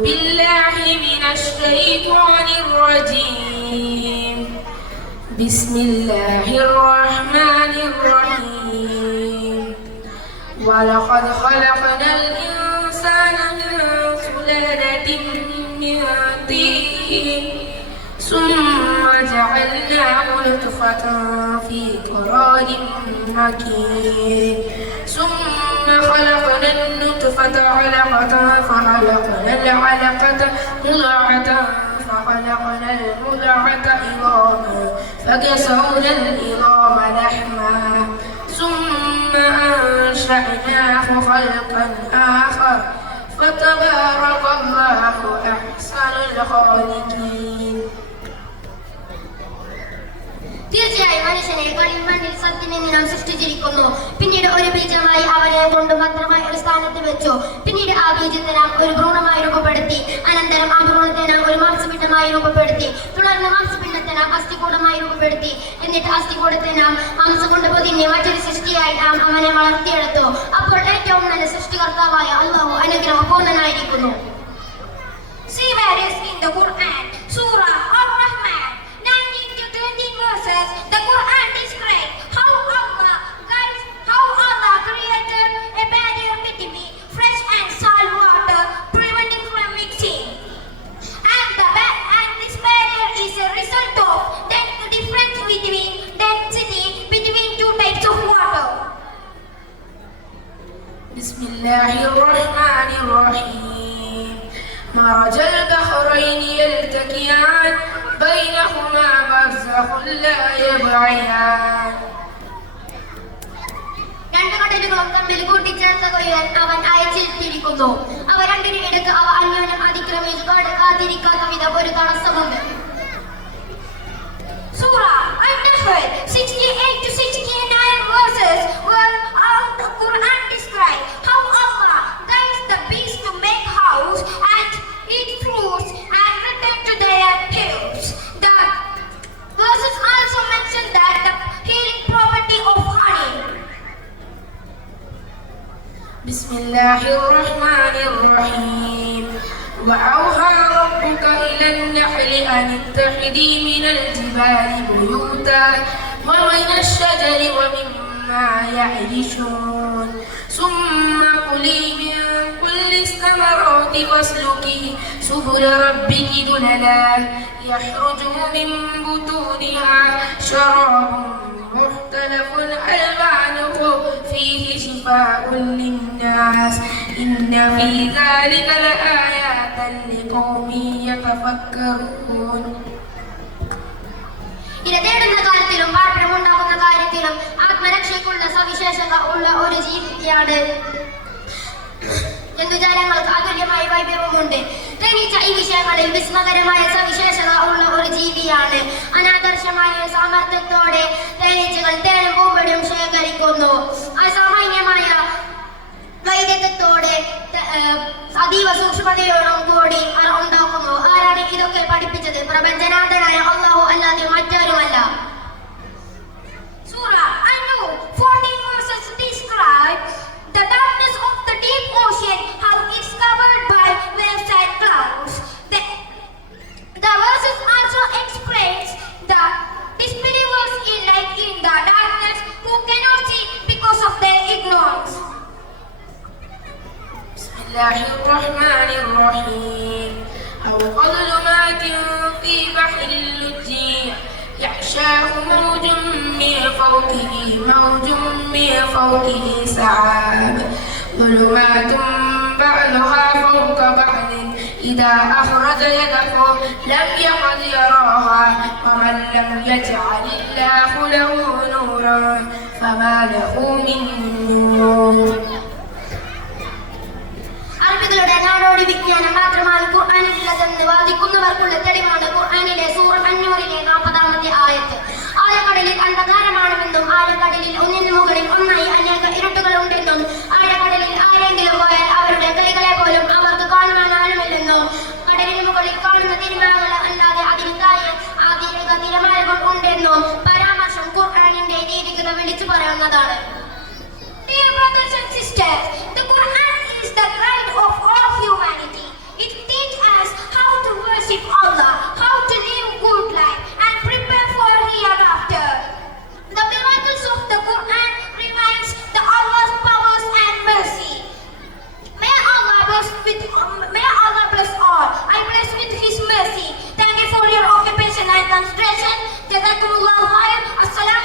بالله من الشيطان الرجيم. بسم الله الرحمن الرحيم. ولقد خلقنا الإنسان من سلالة من طين ثم جعلناه نطفة في قرار مكين ثم خلقنا النطفة علقة فخلقنا العلقة مضغة فخلقنا المضغة عظاما فكسونا العظام لحما ثم أنشأناه خلقا آخر فتبارك الله أحسن الخالقين. തീർച്ചയായും മനുഷ്യനെ കളിമണ്ണിൽ സത്യനിൽ നാം സൃഷ്ടിച്ചിരിക്കുന്നു. പിന്നീട് ഒരു ബീജമായി അവനെ കൊണ്ട് ഭദ്രമായി ഒരു സ്ഥാനത്ത് വെച്ചു. പിന്നീട് ആ ബീജത്തെ നാം ഒരു ഭ്രൂണമായി രൂപപ്പെടുത്തി. അനന്തരം ആ ഭ്രൂണത്തെ നാം ഒരു മാംസപിണ്ഡമായി രൂപപ്പെടുത്തി. തുടർന്ന് മാംസപിണ്ഡത്തെ നാം അസ്ഥികൂടമായി രൂപപ്പെടുത്തി. എന്നിട്ട് അസ്ഥികൂടത്തെ നാം മാംസം കൊണ്ട് പൊതിഞ്ഞ് മറ്റൊരു സൃഷ്ടിയായി നാം അവനെ വളർത്തിയെടുത്തു. അപ്പോൾ ഏറ്റവും നല്ല സൃഷ്ടികർത്താവായ അല്ലാഹു അനുഗ്രഹപൂർണ്ണനായിരിക്കുന്നു. See various in the Quran, Surah Ar-Rahman, 19 to 20 verses. The Quran describes how Allah created a barrier between fresh and salt water, preventing from mixing. And this barrier is a result of the difference between density between two types of water. بسم الله الرحمن الرحيم. مرج البحرين يلتقيان بينهما برزخ لا يبغيان. രണ്ട് കടലുകളും തമ്മിൽ കൂട്ടിച്ചേർത്ത് കൊയ്യാൻ അവൻ അയച്ചിരിക്കുന്നു. അവ രണ്ടിന് ഇടയ്ക്ക് അവ അന്യോന്യം അതിക്രമിച്ചു കാത്തിരിക്കാത്ത വിധം ഒരു തടസ്സമുണ്ട്. Surah An-Nahl, 68 to 69 verses, where the Quran describes how Allah guides the beasts to make house and eat fruits and return to their caves. The verses also mention that the healing property of honey. بسم الله الرحمن الرحيم. وأوحى ربك إلى النحل أن اتخذي من الجبال بيوتا ومن الشجر ومما يعيشون ثم كلي من كل الثمرات فاسلكي سبل ربك ذللا يخرج من بطونها شراب مختلف ألوانه فيه شفاء للناس إن في ذلك لآيات لقوم يتفكرون. ഇരതേടുന്ന കാര്യത്തിലും പാർപ്പിടമുണ്ടാകുന്ന കാര്യത്തിലും ആത്മരക്ഷയ്ക്കുള്ള സവിശേഷത ഉള്ള ഒരു ജീവിയാണ്. ജന്തുജാലങ്ങൾക്ക് അതുല്യമായ വൈഭവമുണ്ട്. തേനീച്ച ഈ വിഷയങ്ങളിൽ വിസ്മകരമായ സവിശേഷത ഉള്ള ഒരു ജീവിയാണ്. അനാദർശമായ സാമർത്ഥ്യത്തോടെ തേനീച്ചകൾ തേനും പൂമ്പടിയും ശേഖരിക്കുന്നു. അസാമാന്യമായ വൈദഗ്ധ്യത്തോടെ അതീവ സൂക്ഷ്മതയോടും കൂടി ഉണ്ടാക്കുന്നു. ആരാണ് ഇതൊക്കെ പഠിപ്പിച്ചത്? പ്രപഞ്ചനാഥനായ അല്ലാഹു അല്ലാതെ മറ്റാരുമല്ല. Surah An-Nur, 14 verses describe the darkness of the deep ocean, how it's covered by waves and clouds. The verses also explains the disbelievers in the darkness who cannot see because of their ignorance. بسم الله الرحمن الرحيم. أو كظلمات في بحر اللجي يغشاه موج من فوقه سحاب ظلمات بعضها فوق بعض إذا أخرج يده لم يكد يراها ومن لم يجعل الله له نورا فما له من نور. അറബികളുടെ നാടോടി വിജ്ഞാനം മാത്രമാണ് ഖുർആനിലുള്ളതെന്ന് വാദിക്കുന്നവർക്കുള്ള തെളിവാണ് ഖുർആനിലെ സൂറ അന്നൂറിലെ 40-ാമത്തെ ആയത്ത്. ആഴക്കടലിൽ അന്ധകാരമാണെന്നും ആഴക്കടലിൽ ഒന്നിന് മുകളിൽ ഒന്നായി അനേക ഇരുട്ടുകൾ ഉണ്ടെന്നും ആഴക്കടലിൽ ആരെങ്കിലും പോയാൽ അവരുടെ കൈകളെ പോലും അവർക്ക് കാണുവാനാലുമില്ലെന്നും കടലിന് മുകളിൽ കാണുന്ന തിരമാലകൾ അല്ലാതെ അതിന് താഴെ തിരമാലകൾ ഉണ്ടെന്നും പരാമർശം ഖുർആനിന്റെ ദൈവികത വിളിച്ചു പറയുന്നതാണ്. Dear brothers and sisters, the Quran is the guide of all humanity. It teaches جزاكم الله خير. السلام